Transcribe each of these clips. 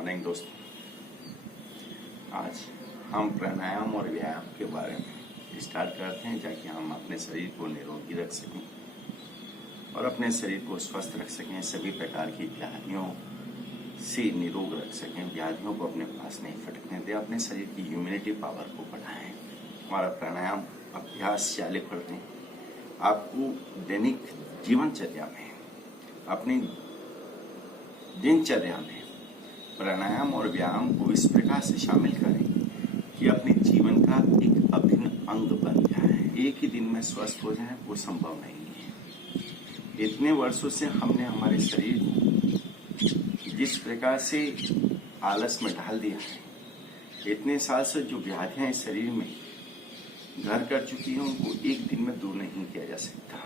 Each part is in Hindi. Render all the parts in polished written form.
मॉर्निंग दोस्तों। आज हम प्राणायाम और व्यायाम के बारे में स्टार्ट करते हैं ताकि हम अपने शरीर को निरोगी रख सकें और अपने शरीर को स्वस्थ रख सकें, सभी प्रकार की व्याधियों से निरोग रख सकें, व्याधियों को अपने पास नहीं फटकने दें, अपने शरीर की इम्यूनिटी पावर को बढ़ाएं। हमारा प्राणायाम अभ्यास चालू करते हैं आपको दैनिक जीवनचर्या में, अपनी दिनचर्या में प्राणायाम और व्यायाम को इस प्रकार से शामिल करें कि अपने जीवन का एक अभिन्न अंग बन जाए। एक ही दिन में स्वस्थ हो जाए वो संभव नहीं है। इतने वर्षों से हमने हमारे शरीर को जिस प्रकार से आलस में डाल दिया है, इतने साल से जो व्याधियां इस शरीर में घर कर चुकी हैं उनको एक दिन में दूर नहीं किया जा सकता।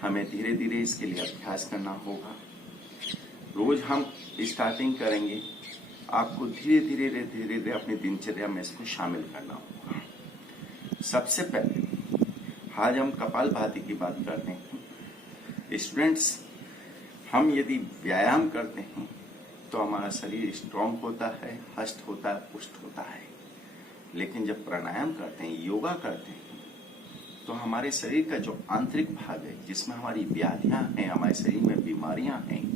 हमें धीरे धीरे इसके लिए अभ्यास करना होगा। रोज हम स्टार्टिंग करेंगे, आपको धीरे धीरे अपनी दिनचर्या में इसको शामिल करना होगा। सबसे पहले आज हम कपालभाति की बात करते हैं। स्टूडेंट्स, हम यदि व्यायाम करते हैं तो हमारा शरीर स्ट्रांग होता है, हष्ट होता है, पुष्ट होता है। लेकिन जब प्राणायाम करते हैं, योगा करते हैं, तो हमारे शरीर का जो आंतरिक भाग है, जिसमें हमारी व्याधियां हैं, हमारे शरीर में बीमारियां हैं,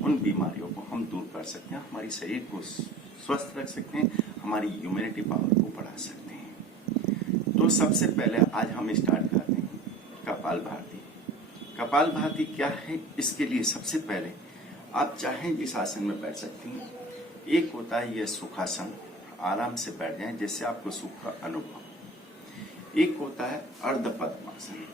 उन बीमारियों को हम दूर कर सकते हैं, हमारे शरीर को स्वस्थ रख सकते हैं, हमारी इम्यूनिटी पावर को बढ़ा सकते हैं। तो सबसे पहले आज हम स्टार्ट करते हैं कपालभाति। कपालभाति क्या है? इसके लिए सबसे पहले आप चाहें जिस आसन में बैठ सकती हैं। एक होता है यह सुखासन, आराम से बैठ जाएं जिससे आपको सुख का अनुभव। एक होता है अर्ध पद्मासन।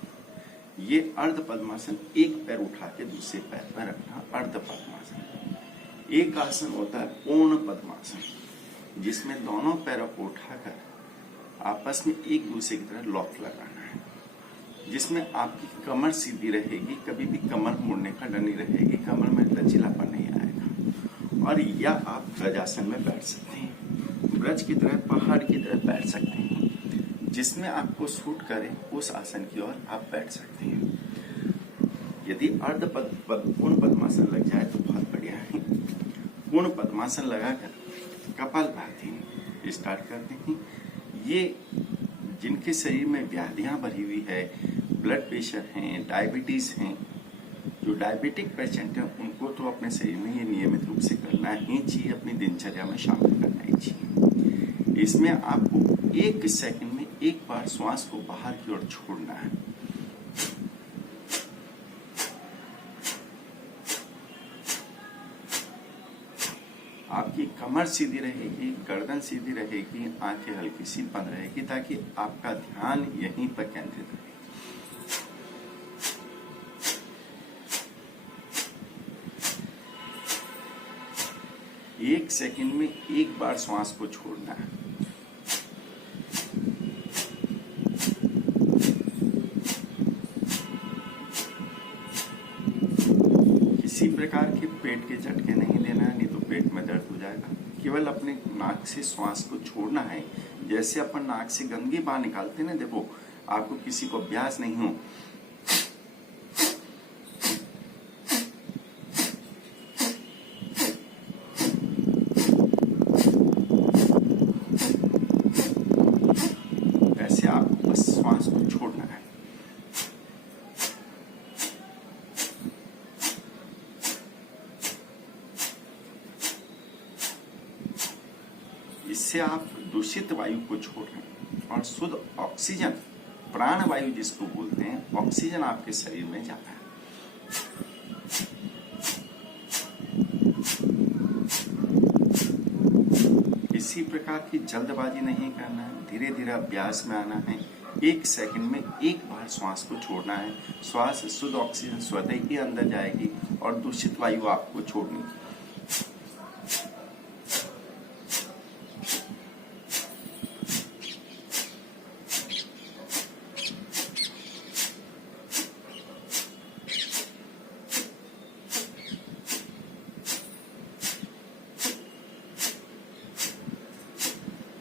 ये अर्ध पद्मासन, एक पैर उठा के दूसरे पैर पर रखना, अर्ध पद्मासन। एक आसन होता है पूर्ण पद्मासन, जिसमें दोनों पैरों को उठाकर आपस में एक दूसरे की तरह लॉक लगाना है, जिसमें आपकी कमर सीधी रहेगी, कभी भी कमर मुड़ने का डर नहीं रहेगी, कमर में लचीलापन नहीं आएगा। और या आप ब्रजासन में बैठ सकते हैं, ब्रज की तरह, पहाड़ की तरह बैठ सकते हैं, जिसमें आपको सूट करे उस आसन की ओर आप बैठ सकते हैं। यदि अर्ध पूर्ण पद्मासन लग जाए तो बहुत बढ़िया है। पूर्ण पद्मासन लगाकर कपालभाति स्टार्ट करते हैं। ये जिनके शरीर में व्याधियां भरी हुई है, ब्लड प्रेशर है, डायबिटीज है, जो डायबिटिक पेशेंट है, उनको तो अपने शरीर में ये नियमित रूप से करना ही चाहिए, अपनी दिनचर्या में शामिल करना ही चाहिए। इसमें आपको एक सेकंड में एक बार श्वास को बाहर की ओर छोड़ना है। आपकी कमर सीधी रहेगी, गर्दन सीधी रहेगी, आंखें हल्की सी बंद रहेगी, ताकि आपका ध्यान यहीं पर केंद्रित रहे। एक सेकंड में एक बार श्वास को छोड़ना है। किसी प्रकार के पेट के झटके नहीं देना है, नहीं तो पेट में दर्द हो जाएगा। केवल अपने नाक से श्वास को छोड़ना है। जैसे अपन नाक से गंदगी बाहर निकालते हैं ना, देखो, आपको किसी को अभ्यास नहीं हो, ऐसे आपको बस श्वास को छोड़ना है। इससे आप दूषित वायु को छोड़ रहे हैं और शुद्ध ऑक्सीजन, प्राण वायु जिसको बोलते हैं, ऑक्सीजन आपके शरीर में जाता है। किसी प्रकार की जल्दबाजी नहीं करना है, धीरे धीरे अभ्यास में आना है। एक सेकंड में एक बार श्वास को छोड़ना है। श्वास शुद्ध ऑक्सीजन स्वतः ही अंदर जाएगी और दूषित वायु आपको छोड़नी है।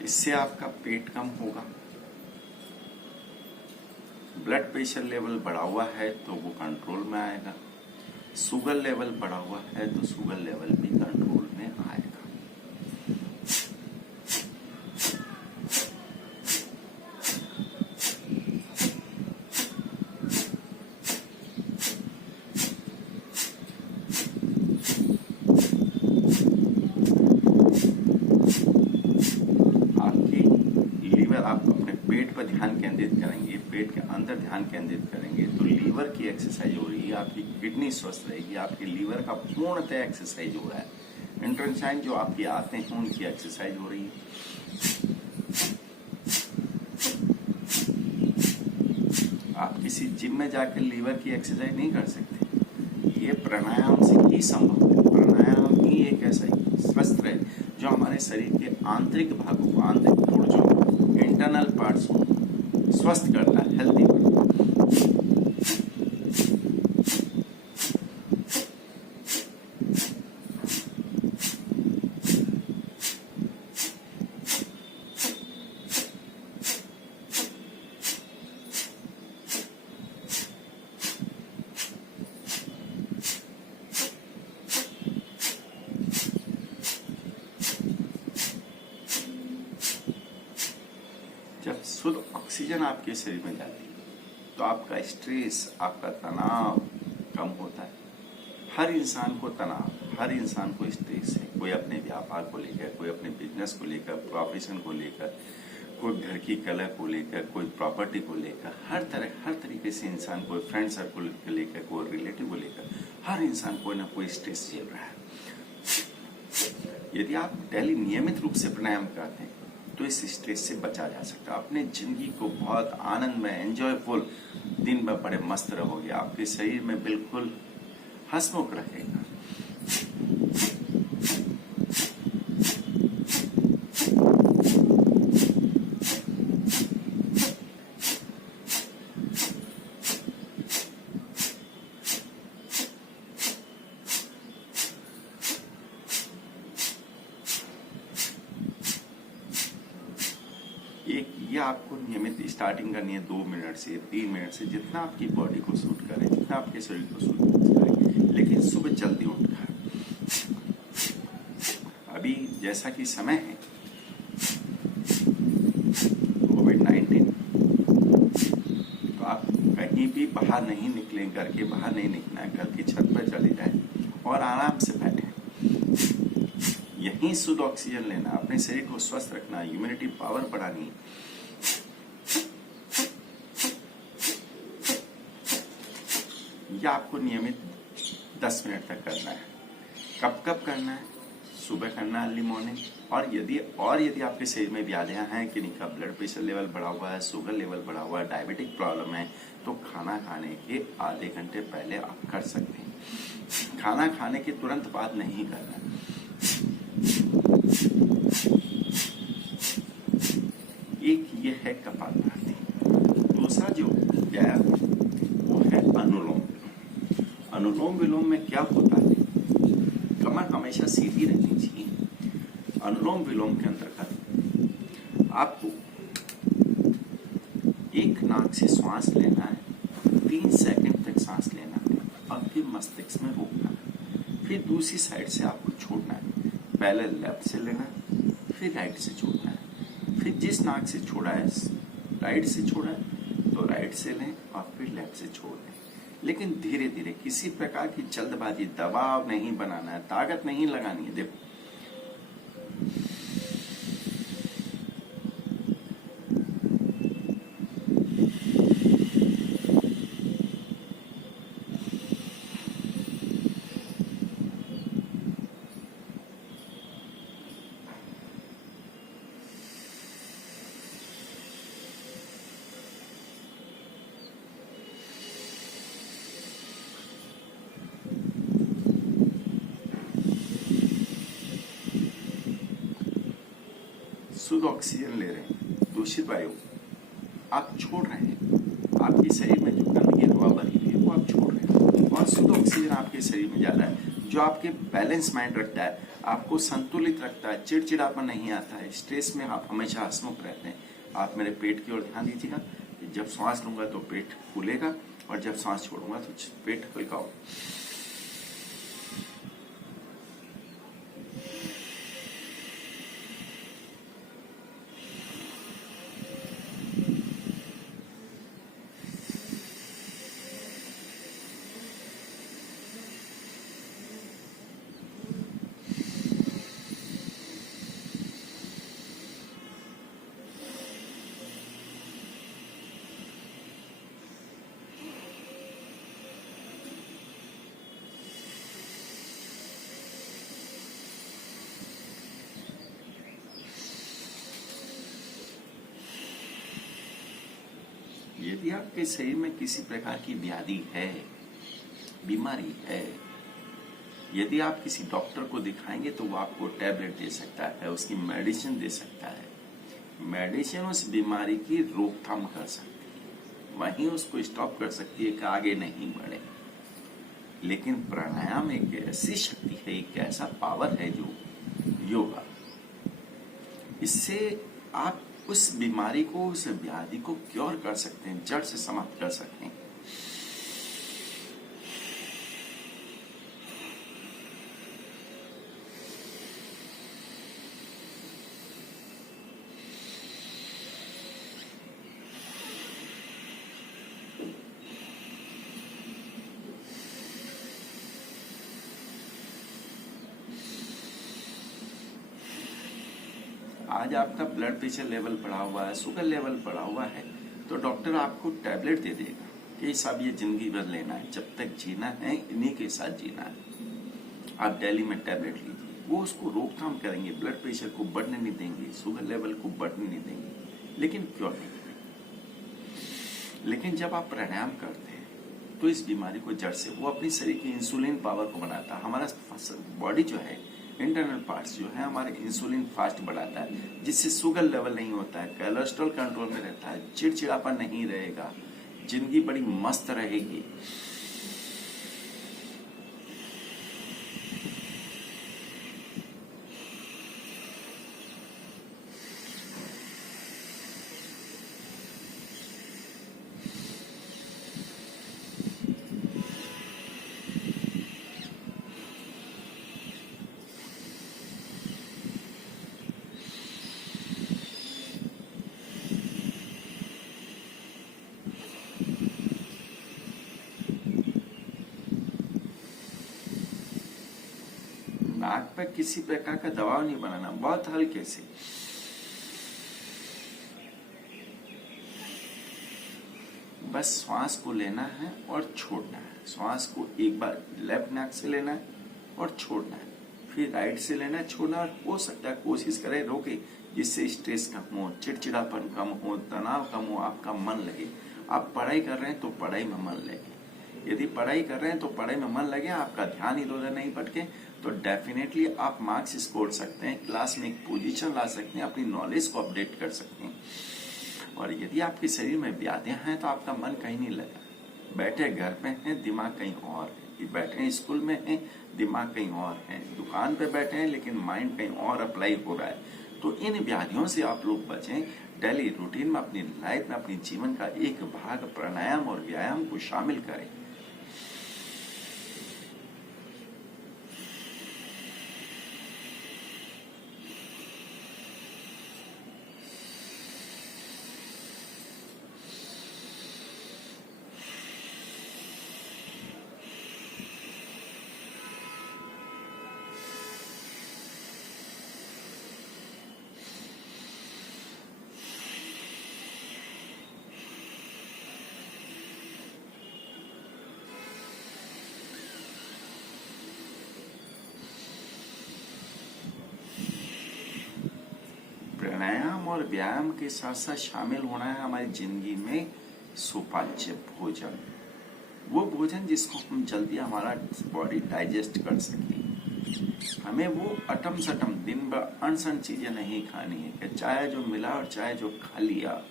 इससे आपका पेट कम होगा। ब्लड प्रेशर लेवल बढ़ा हुआ है तो वो कंट्रोल में आएगा। शुगर लेवल बढ़ा हुआ है तो शुगर लेवल भी कंट्रोल में आएगा। ध्यान केंद्रित करेंगे, पेट के अंदर ध्यान केंद्रित करेंगे, तो लीवर की एक्सरसाइज हो रही है, आपकी किडनी स्वस्थ रहेगी, आपके लीवर का पूर्णतः एक्सरसाइज हो रहा है। इंटेस्टाइन जो आपकी आते हैं उनकी एक्सरसाइज हो रही है। आप किसी जिम में जाकर लीवर की एक्सरसाइज नहीं कर सकते, ये प्राणायाम से ही संभव है। प्राणायाम ही एक ऐसा शस्त्र है जो हमारे शरीर के आंतरिक भागों को, आंतरिक पुर्जों, इंटरनल पार्ट्स को स्वस्थ करता है, हेल्दी बनाता है। जब शुद्ध ऑक्सीजन आपके शरीर में जाती है तो आपका स्ट्रेस, आपका तनाव कम होता है। हर इंसान को तनाव, हर इंसान को स्ट्रेस है। कोई अपने व्यापार को लेकर, कोई अपने बिजनेस को लेकर, प्रोफेशन को लेकर, कोई घर की कला को लेकर, कोई प्रॉपर्टी को लेकर, हर तरीके से इंसान, कोई फ्रेंड सर्कल को लेकर, कोई रिलेटिव को लेकर, हर इंसान कोई ना कोई स्ट्रेस झेल रहा है। यदि आप डेली नियमित रूप से प्राणायाम करते हैं तो इस स्ट्रेस से बचा जा सकता है। अपने जिंदगी को बहुत आनंद में, एंजॉयफुल, दिन में बड़े मस्त रहोगे, आपके शरीर में बिल्कुल हंसमुख रहेगा। ये आपको नियमित स्टार्टिंग करनी है 2 मिनट से, 3 मिनट से, जितना आपकी बॉडी को सूट करे, जितना आपके शरीर को सूट करे, लेकिन सुबह जल्दी उठकर। अभी जैसा कि समय है कोविड-19, तो आप कहीं भी बाहर नहीं निकलें, घर के बाहर नहीं निकलना है, घर की छत पर चले जाएं और आराम से बैठें। यहीं शुद्ध ऑक्सीजन लेना, अपने शरीर को स्वस्थ रखना, इम्यूनिटी पावर बढ़ानी। यह आपको नियमित 10 मिनट तक करना है। कब कब करना है? सुबह करना है, अर्ली मॉर्निंग। और यदि आपके शरीर में व्याधियां हैं, किन्हीं का ब्लड प्रेशर लेवल बढ़ा हुआ है, शुगर लेवल बढ़ा हुआ है, डायबिटिक प्रॉब्लम है, तो खाना खाने के आधे घंटे पहले आप कर सकते हैं। खाना खाने के तुरंत बाद नहीं करना। एक ये है कपालभाति। दूसरा जो व्यायाम वो है अनुलोम विलोम। अनुलोम विलोम में क्या होता है? कमर हमेशा सीधी रहनी चाहिए। अनुलोम विलोम के अंतर्गत आपको एक नाक से श्वास लेना है, 3 सेकंड तक सांस लेना है और फिर मस्तिष्क में रोकना है। फिर दूसरी साइड से आपको छोड़ना है। पहले लेफ्ट से लेना, फिर राइट से छोड़ना है। फिर जिस नाक से छोड़ा है, राइट से छोड़ा है, तो राइट से लें और फिर लेफ्ट से छोड़ दें। लेकिन धीरे धीरे, किसी प्रकार की जल्दबाजी, दबाव नहीं बनाना है, ताकत नहीं लगानी है। देखो, शुद्ध ऑक्सीजन ले रहे हैं, दूषित वायु आप छोड़ रहे हैं। आपके शरीर में जो गंदगी हवा भरी हुई है वो आप छोड़ रहे हैं और शुद्ध ऑक्सीजन आपके शरीर में जा रहा है, जो आपके बैलेंस माइंड रखता है, आपको संतुलित रखता है, चिड़चिड़ापन नहीं आता है, स्ट्रेस में आप हमेशा हंसमुख रहते हैं। आप मेरे पेट की ओर ध्यान दीजिएगा। जब सांस लूंगा तो पेट फूलेगा और जब सांस छोड़ूंगा तो पेट हल्का होगा। यदि आपके शरीर में किसी प्रकार की व्याधि है, बीमारी है, यदि आप किसी डॉक्टर को दिखाएंगे तो वो आपको टैबलेट दे सकता है, उसकी मेडिसिन दे सकता है। मेडिसिन उस बीमारी की रोकथाम कर सकती है, वहीं उसको स्टॉप कर सकती है कि आगे नहीं बढ़े। लेकिन प्राणायाम एक ऐसी शक्ति है, एक ऐसा पावर है जो योगा, इससे आप उस बीमारी को, उस व्याधि को क्योर कर सकते हैं, जड़ से समाप्त कर सकते हैं। आज आपका ब्लड प्रेशर लेवल बढ़ा हुआ है, शुगर लेवल बढ़ा हुआ है, तो डॉक्टर आपको टैबलेट दे देगा कि साहब ये जिंदगी भर लेना है, जब तक जीना है इन्हीं के साथ जीना है, आप डेली में टैबलेट लीजिए। वो उसको रोकथाम करेंगे, ब्लड प्रेशर को बढ़ने नहीं देंगे, शुगर लेवल को बढ़ने नहीं देंगे, लेकिन क्यों नहीं। लेकिन जब आप प्राणायाम करते हैं तो इस बीमारी को जड़ से, वो अपनी शरीर की इंसुलिन पावर को बनाता है। हमारा बॉडी जो है, इंटरनल पार्ट्स जो है हमारे, इंसुलिन फास्ट बढ़ाता है, जिससे शुगर लेवल नहीं होता है, कोलेस्ट्रॉल कंट्रोल में रहता है, चिड़चिड़ापन नहीं रहेगा, जिंदगी बड़ी मस्त रहेगी। नाक पर किसी प्रकार का दबाव नहीं बनाना, बहुत हल्के से। बस श्वास को लेना है और छोड़ना है। श्वास को एक बार लेफ्ट नाक से लेना है और छोड़ना है, फिर राइट से लेना है, छोड़ना। और हो सकता है कोशिश करें रोके, जिससे स्ट्रेस कम हो, चिड़चिड़ापन कम हो, तनाव कम हो, आपका मन लगे। आप पढ़ाई कर रहे हैं तो पढ़ाई में मन लगे, यदि पढ़ाई कर रहे हैं तो पढ़ाई में मन लगे, आपका ध्यान इधर उधर नहीं भटके, तो डेफिनेटली आप मार्क्स स्कोर सकते हैं, क्लास में एक पोजीशन ला सकते हैं, अपनी नॉलेज को अपडेट कर सकते हैं। और यदि आपके शरीर में व्याधियां हैं तो आपका मन कहीं नहीं लगा, बैठे घर पे हैं, दिमाग कहीं और है, बैठे हैं स्कूल में हैं, दिमाग कहीं और है, दुकान पे बैठे हैं लेकिन माइंड कहीं और अप्लाई हो रहा है। तो इन व्याधियों से आप लोग बचें। डेली रूटीन में, अपनी लाइफ में, अपने जीवन का एक भाग प्राणायाम और व्यायाम को शामिल करें। प्राणायाम और व्यायाम के साथ साथ शामिल होना है हमारी जिंदगी में सुपाच्य भोजन। वो भोजन जिसको हम जल्दी हमारा बॉडी डाइजेस्ट कर सके। हमें वो अटम सटम दिन भर अनसन चीजें नहीं खानी है कि चाहे जो मिला और चाहे जो खा लिया।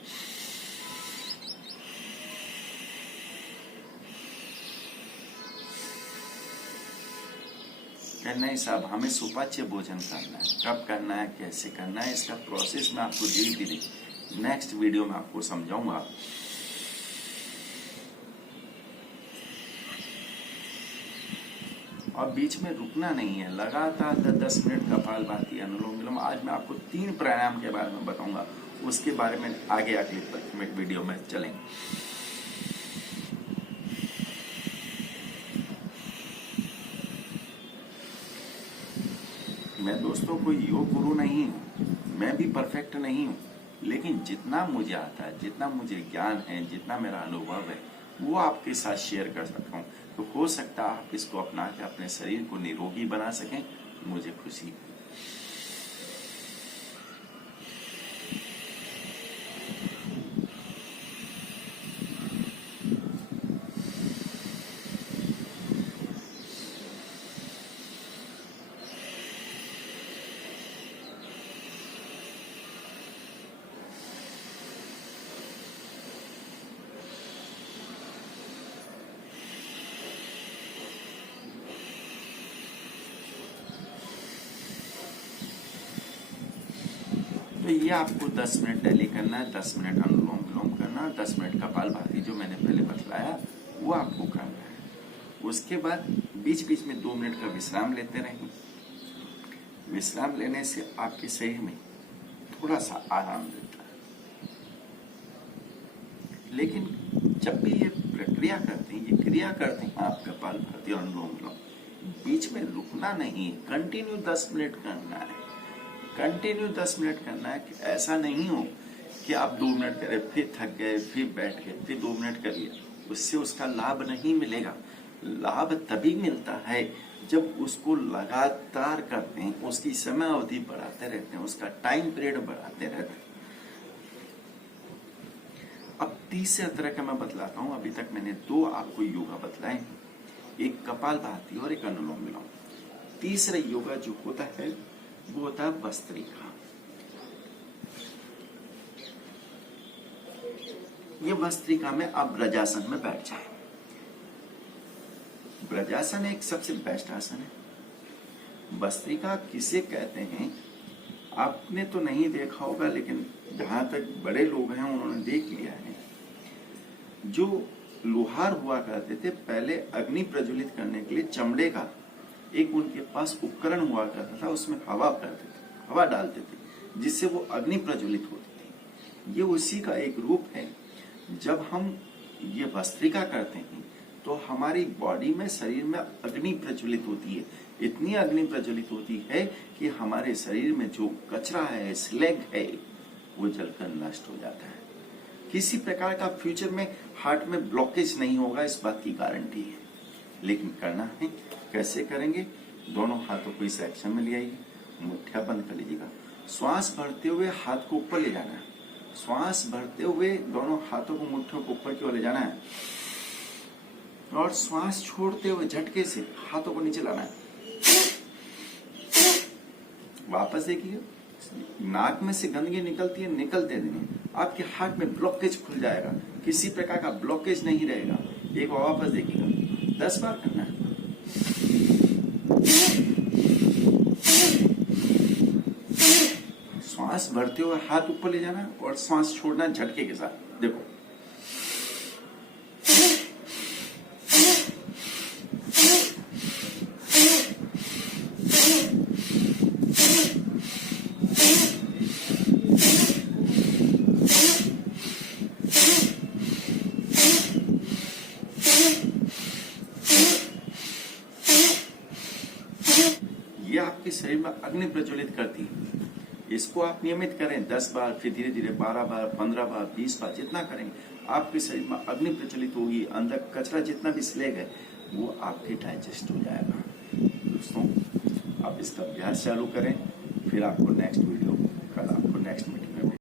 नहीं साहब, हमें सुपाच्य भोजन करना है। कब करना है, कैसे करना है, इसका प्रोसेस मैं आपको धीरे धीरे नेक्स्ट वीडियो में आपको समझाऊंगा। और बीच में रुकना नहीं है, लगातार 10-10 मिनट का कपालभाति, अनुलोम विलोम। आज मैं आपको 3 प्राणायाम के बारे में बताऊंगा, उसके बारे में आगे अगले वीडियो में चलेंगे। मैं दोस्तों कोई योग गुरु नहीं हूँ, मैं भी परफेक्ट नहीं हूँ, लेकिन जितना मुझे आता है, जितना मुझे ज्ञान है, जितना मेरा अनुभव है, वो आपके साथ शेयर कर सकता हूँ। तो हो सकता है आप इसको अपना के अपने शरीर को निरोगी बना सकें, मुझे खुशी। तो ये आपको 10 मिनट डेली करना है, 10 मिनट अनुलोम विलोम करना, 10 मिनट कपालभाति जो मैंने पहले बतलाया वो आपको करना है। उसके बाद बीच बीच में 2 मिनट का विश्राम लेते रहें। विश्राम लेने से आपके शरीर में थोड़ा सा आराम देता है। लेकिन जब भी ये प्रक्रिया करते हैं, ये क्रिया करते हैं आप कपालभाति और अनुलोम विलोम, बीच में रुकना नहीं, कंटिन्यू 10 मिनट करना है। कंटिन्यू 10 मिनट करना है कि ऐसा नहीं हो कि आप 2 मिनट करें फिर थक गए, फिर बैठ गए, फिर 2 मिनट कर लिया, उससे उसका लाभ नहीं मिलेगा। लाभ तभी मिलता है जब उसको लगातार करते हैं, उसकी समय अवधि बढ़ाते रहते हैं, उसका टाइम पीरियड बढ़ाते रहते हैं। अब तीसरे तरह का मैं बतलाता हूं। अभी तक मैंने 2 आपको योगा बतलाए, एक कपालभाति और एक अनुलोम विलोम। तीसरा योगा जो होता है वो होता है भस्त्रिका। ये भस्त्रिका में आप ब्रजासन में बैठ जाए। ब्रजासन एक सबसे बेस्ट आसन है। भस्त्रिका किसे कहते हैं आपने तो नहीं देखा होगा, लेकिन जहां तक बड़े लोग हैं उन्होंने देख लिया है। जो लोहार हुआ करते थे पहले अग्नि प्रज्वलित करने के लिए चमड़े का एक उनके पास उपकरण हुआ करता था, उसमें हवा करते थे, हवा डालते थे, जिससे वो अग्नि प्रज्वलित होती थी। ये उसी का एक रूप है। जब हम ये भस्त्रिका करते हैं तो हमारी बॉडी में, शरीर में अग्नि प्रज्वलित होती है। इतनी अग्नि प्रज्वलित होती है कि हमारे शरीर में जो कचरा है, स्लैग है, वो जलकर नष्ट हो जाता है। किसी प्रकार का फ्यूचर में हार्ट में ब्लॉकेज नहीं होगा, इस बात की गारंटी है। लेकिन करना है कैसे करेंगे? दोनों हाथों को इस एक्शन में ले आइए, मुट्ठियां बंद कर लीजिएगा। श्वास भरते हुए हाथ को ऊपर ले जाना है। श्वास भरते हुए दोनों हाथों को, मुट्ठियों को ऊपर की ओर ले जाना है और श्वास छोड़ते हुए झटके से हाथों को नीचे लाना है। वापस देखिए, नाक में से गंदगी निकलती है, निकलते देंगे, आपके हार्ट में ब्लॉकेज खुल जाएगा, किसी प्रकार का ब्लॉकेज नहीं रहेगा। एक बार वापस देखिएगा, 10 बार करना है। श्वास भरते हुए हाथ ऊपर ले जाना और श्वास छोड़ना झटके के साथ। देखो, ये आपके शरीर में अग्नि प्रज्वलित करती है। इसको आप नियमित करें 10 बार, फिर धीरे धीरे 12 बार, 15 बार, 20 बार, जितना करेंगे आपके शरीर में अग्नि प्रज्वलित होगी। अंदर कचरा जितना भी स्लैग है वो आपके डाइजेस्ट हो जाएगा। दोस्तों, आप इसका अभ्यास चालू करें, फिर आपको नेक्स्ट वीडियो, कल आपको नेक्स्ट मीटिंग में